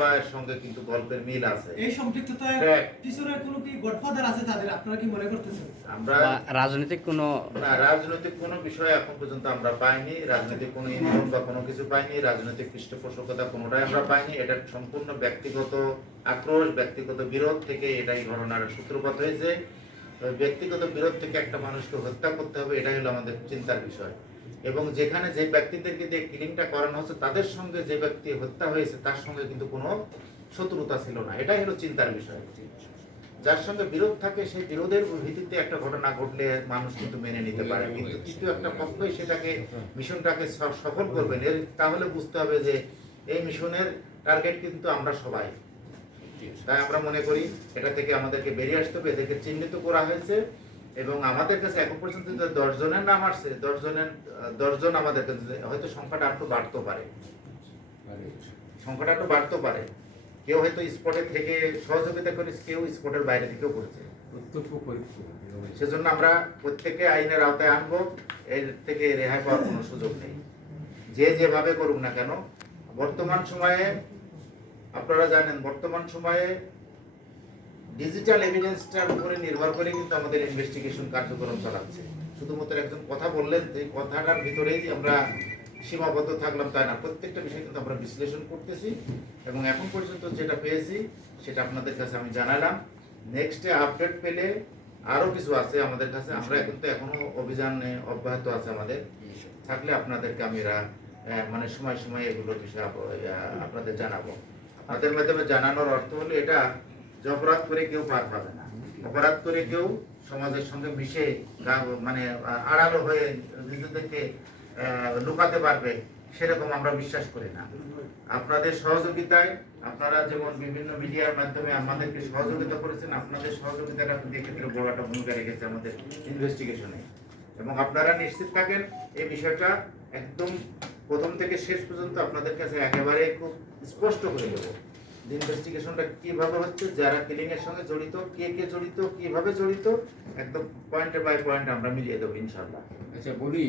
ভাইয়ের সঙ্গে কিন্তু গল্পের মিল আছে। এই সম্পৃক্ততায় পিছনে কোনো কি গডফাদার আছে তাদের, আপনারা কি মনে করতেছেন? আমরা রাজনৈতিক কোনো রাজনৈতিক কোনো বিষয় এখন পর্যন্ত আমরা পাইনি, রাজনৈতিক কোনো ইন্ধন বা কোনো কিছু পাইনি, রাজনৈতিক পৃষ্ঠপোষকতা কোনোটাই আমরা পাইনি। এটা সম্পূর্ণ ব্যক্তিগত আক্রোশ, ব্যক্তিগত বিরোধ থেকে এটাই ঘটনার সূত্রপাত হয়েছে। ব্যক্তিগত বিরোধ থেকে একটা মানুষকে হত্যা করতে হবে, এটাই হলো আমাদের চিন্তার বিষয়। এবং যেখানে যে ব্যক্তিদেরকে দিয়ে কিলিংটা করানো হচ্ছে তাদের সঙ্গে যে ব্যক্তি হত্যা হয়েছে তার সঙ্গে কিন্তু কোনো শত্রুতা ছিল না, এটাই হলো চিন্তার বিষয়। যার সঙ্গে বিরোধ থাকে সেই বিরোধের ভিত্তিতে একটা ঘটনা ঘটলে মানুষ কিন্তু মেনে নিতে পারে, কিন্তু তৃতীয় একটা পক্ষই সেটাকে মিশনটাকে সফল করবেন, এর তাহলে বুঝতে হবে যে এই মিশনের টার্গেট কিন্তু আমরা সবাই। তাই আমরা মনে করি এটা থেকে আমাদেরকে বেরিয়ে আসতে হবে। এদেরকে চিহ্নিত করা হয়েছে এবং আমাদের কাছে এখন পর্যন্ত 10 জনের নাম আসছে, 10 জন আমাদের কাছে, হয়তো সংখ্যাটা একটু বাড়তেও পারে, সংখ্যাটা একটু বাড়তেও পারে। কেউ হয়তো স্পটে থেকে সহযোগিতা করেছে, কেউ স্পটের বাইরে থেকেও করেছে। সেজন্য আমরা প্রত্যেককে আইনের আওতায় আনবো, এর থেকে রেহাই পাওয়ার কোনো সুযোগ নেই, যে যেভাবে করুক না কেন। বর্তমান সময়ে আপনারা জানেন, বর্তমান সময়ে ডিজিটাল এভিডেন্সটার উপরে নির্ভর করে কিন্তু আমাদের ইনভেস্টিগেশন কার্যক্রম চালাচ্ছে। শুধুমাত্র একজন কথা বললেন, এই কথাটার ভিতরেই আমরা সীমাবদ্ধ থাকলাম তাই না, প্রত্যেকটা বিষয় কিন্তু আমরা বিশ্লেষণ করতেছি এবং এখন পর্যন্ত যেটা পেয়েছি সেটা আপনাদের কাছে আমি জানালাম। নেক্সটে আপডেট পেলে আরও কিছু আছে আমাদের কাছে, আমরা কিন্তু এখনো অভিযানে অব্যাহত আছে আমাদের, থাকলে আপনাদেরকে আমি মানে সময় সময় এগুলোর বিষয়ে আপনাদের জানাবো। আপনাদের মাধ্যমে জানানোর অর্থ হলো এটা যে অপরাধ করে কেউ পার পাবে না, অপরাধ করে কেউ সমাজের সঙ্গে মিশে মানে আড়ালো হয়ে নিজেদেরকে লুকাতে পারবে সেরকম আমরা বিশ্বাস করি না। আপনাদের সহযোগিতায়, আপনারা যেমন বিভিন্ন মিডিয়ার মাধ্যমে আমাদেরকে সহযোগিতা করেছেন, আপনাদের সহযোগিতাটা এক্ষেত্রে বড় একটা ভূমিকা রেখেছে আমাদের ইনভেস্টিগেশনে। এবং আপনারা নিশ্চিত থাকেন এই বিষয়টা একদম প্রথম থেকে শেষ পর্যন্ত আপনাদের কাছে একেবারে খুব স্পষ্ট করে দেবো। ইনভেস্টিগেশনটা কিভাবে হচ্ছে, যারা কিলিং এর সঙ্গে জড়িত, কে কে জড়িত, কিভাবে জড়িত, একদম পয়েন্টে বাই পয়েন্ট আমরা মিলিয়ে দেবো ইনশাআল্লাহ। আচ্ছা বলি,